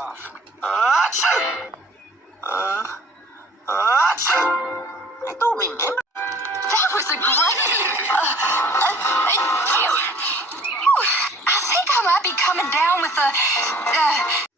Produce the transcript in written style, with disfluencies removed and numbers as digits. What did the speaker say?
tough. Achoo! Achoo! I don't remember. That was a great... phew. I think I might be coming down with a...